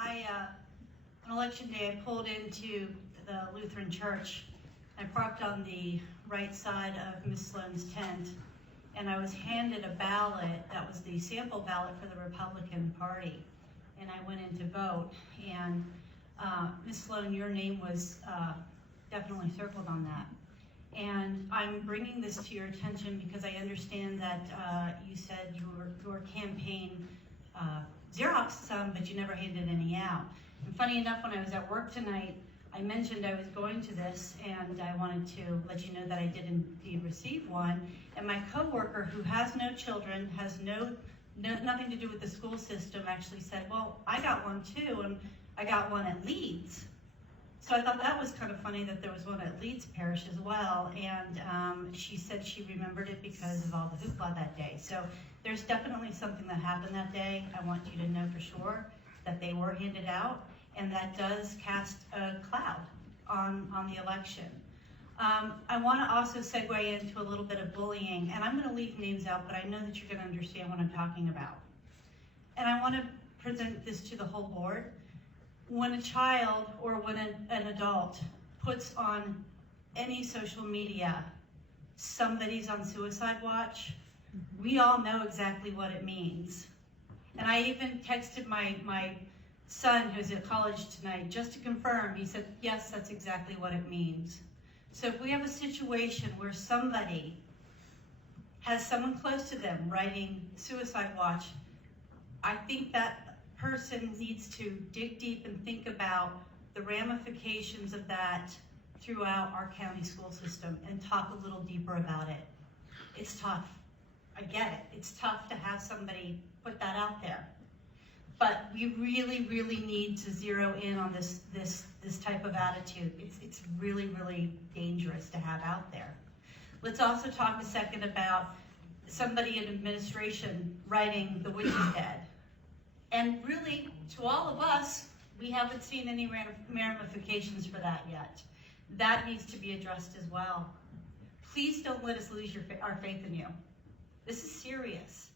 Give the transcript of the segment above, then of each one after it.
On election day, I pulled into the Lutheran church. I parked on the right side of Miss Sloane's tent, and I was handed a ballot that was the sample ballot for the Republican Party. And I went in to vote, and Miss Sloane, your name was definitely circled on that. And I'm bringing this to your attention because I understand that you said your campaign Xeroxed some, but you never handed any out. And funny enough, when I was at work tonight, I mentioned I was going to this, and I wanted to let you know that I did indeed receive one. And my coworker, who has no children, has nothing to do with the school system, actually said, well, I got one too, and I got one at Leeds. So I thought that was kind of funny that there was one at Leeds Parish as well, and she said she remembered it because of all the hoopla that day. So there's definitely something that happened that day. I want you to know for sure that they were handed out, and that does cast a cloud on the election. I want to also segue into a little bit of bullying, and I'm going to leave names out, but I know that you're going to understand what I'm talking about. And I want to present this to the whole board. When a child or when an adult puts on any social media, somebody's on suicide watch, we all know exactly what it means. And I even texted my son, who's at college tonight, just to confirm. He said, yes, that's exactly what it means. So if we have a situation where somebody has someone close to them writing suicide watch, I think that person needs to dig deep and think about the ramifications of that throughout our county school system and talk a little deeper about it. It's tough. I get it. It's tough to have somebody put that out there. But we really, really need to zero in on this type of attitude. It's really, really dangerous to have out there. Let's also talk a second about somebody in administration writing "the witch is dead." And really, to all of us, we haven't seen any ramifications for that yet. That needs to be addressed as well. Please don't let us lose our faith in you. This is serious.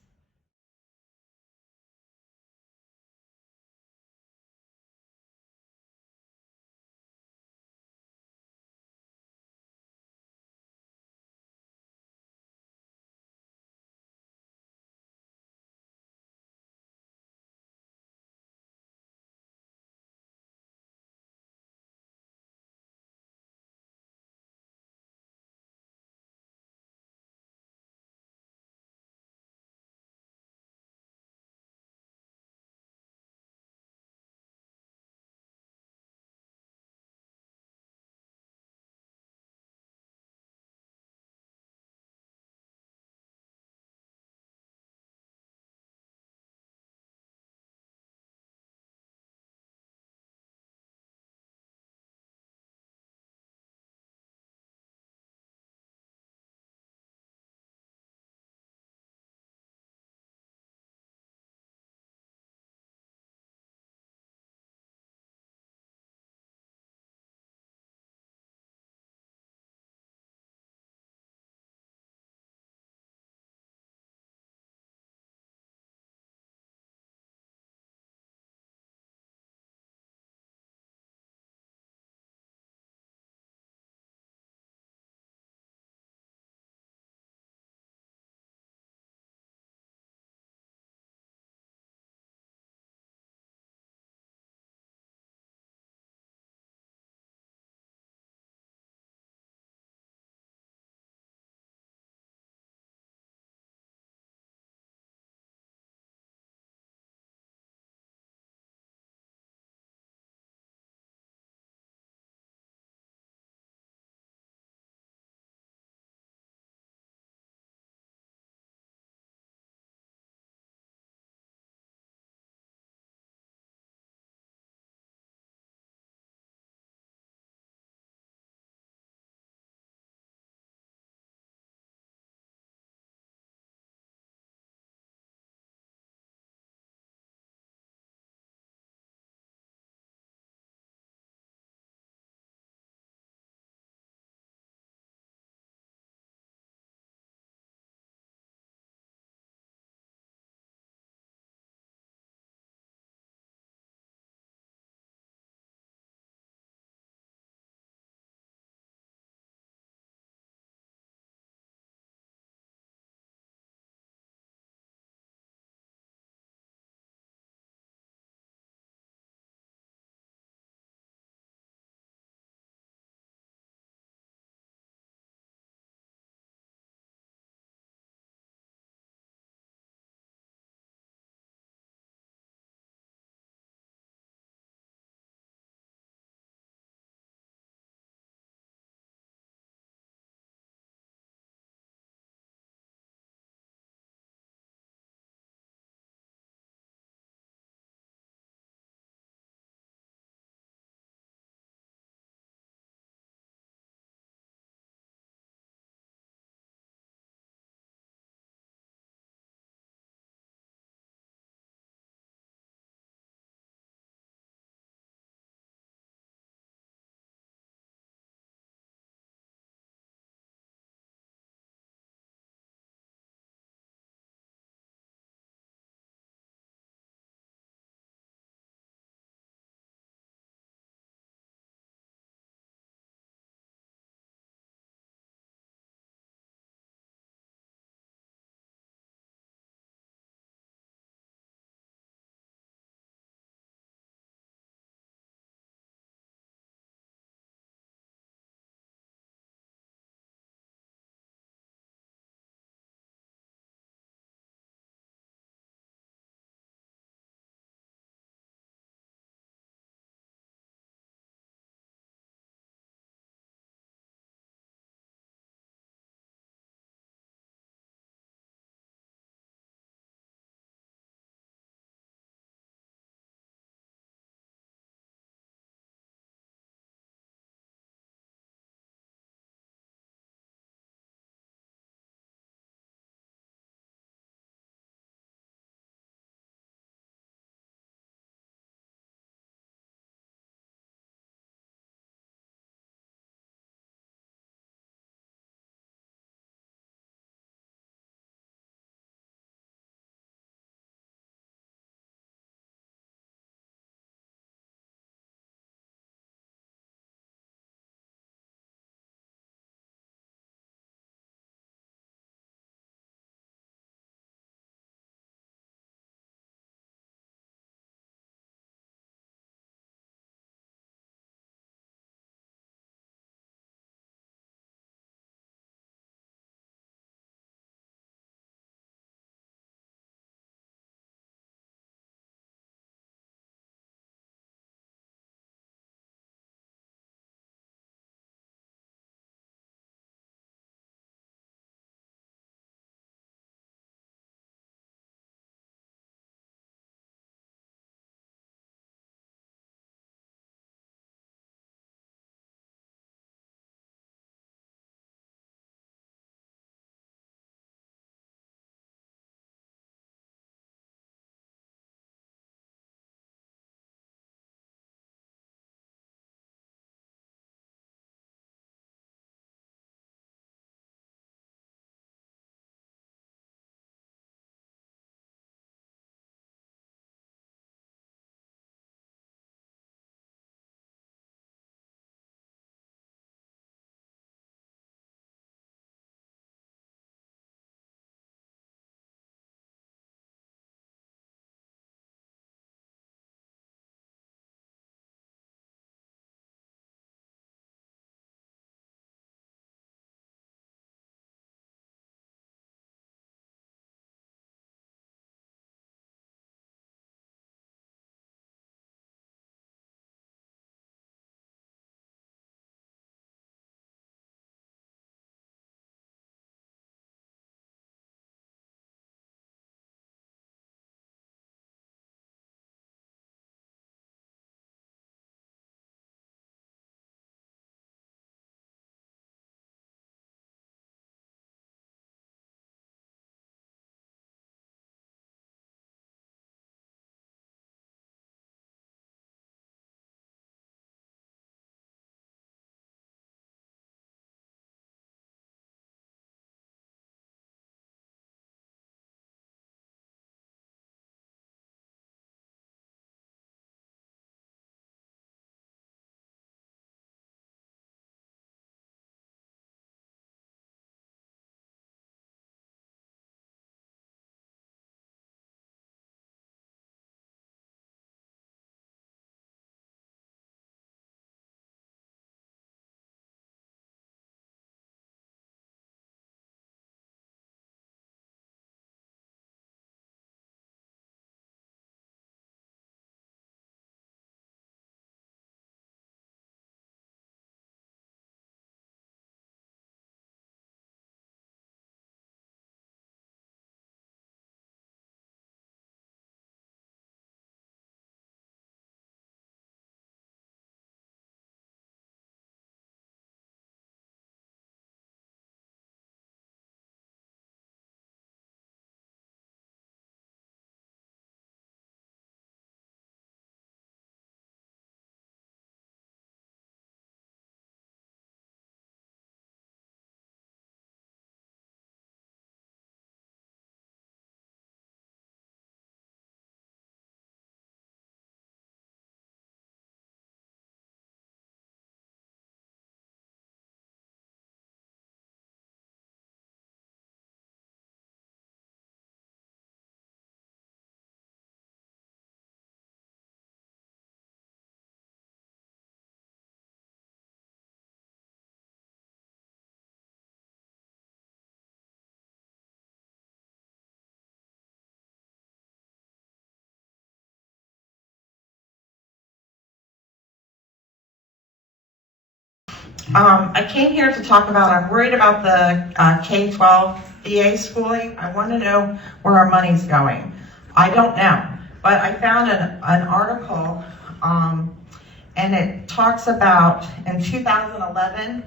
I came here to talk about, I'm worried about the K-12 EA schooling. I want to know where our money's going. I don't know, but I found an article, and it talks about in 2011,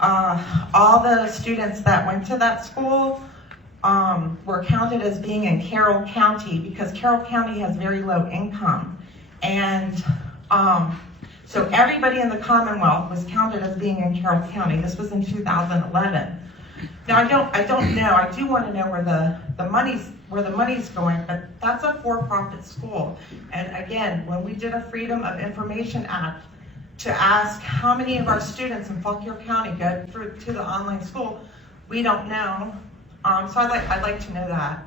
all the students that went to that school were counted as being in Carroll County, because Carroll County has very low income. And so everybody in the Commonwealth was counted as being in Carroll County. This was in 2011. Now I don't know. I do want to know where the money's going, but that's a for-profit school. And again, when we did a Freedom of Information Act to ask how many of our students in Fauquier County go through to the online school, we don't know. So I'd like to know that.